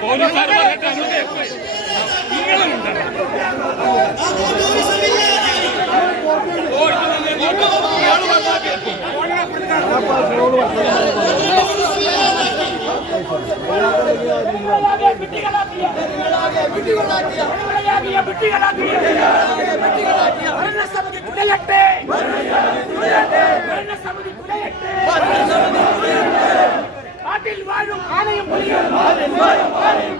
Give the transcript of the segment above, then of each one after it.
പോലീസുകാർ പറയട്ടെ നിങ്ങൾ ഉണ്ടാകും நாட்டில் வாழும் ஆணையம் ஆணையம் ஆணையம்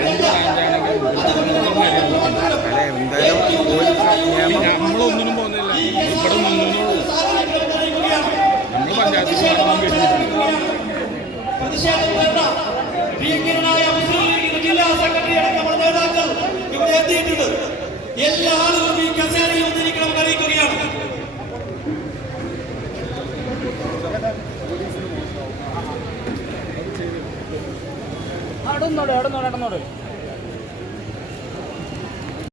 എന്ത് വേണ്ട പ്രതിഷേധം പ്രതിഷേധം വേണ്ട പ്രിയങ്കരനായ മുസ്ലിം ലീഗിന്റെ ജില്ലാ സെക്രട്ടറി നേതാക്കൾ ഇവിടെ എത്തിയിട്ടുണ്ട് എല്ലാ ആളുകളും ഈ കസേരയിൽ വന്നിരിക്കണമെന്ന് അറിയിക്കുകയാണ് അടന്നോട് അടന്നോട് അടന്നോട്